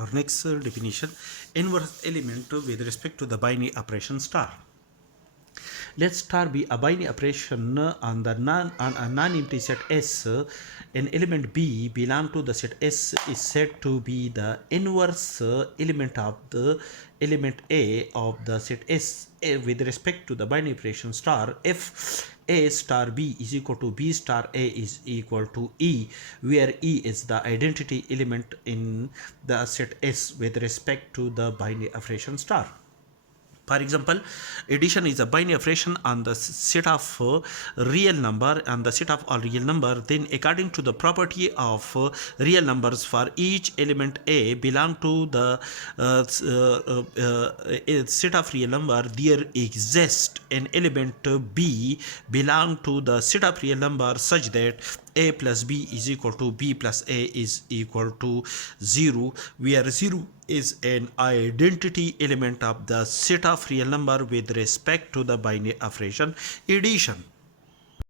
Our next definition, inverse element with respect to the binary operation star. Let star be a binary operation on a non-empty set S. An element B belong to the set S is said to be the inverse element of the element A of the set S with respect to the binary operation star. If A star B is equal to B star A is equal to E, where E is the identity element in the set S with respect to the binary operation star. For example, addition is a binary operation on the set of real number and the set of all real number. Then according to the property of real numbers, for each element A belong to the set of real number, there exists an element B belong to the set of real number such that A plus B is equal to B plus A is equal to 0, where 0 is an identity element of the set of real number with respect to the binary operation addition.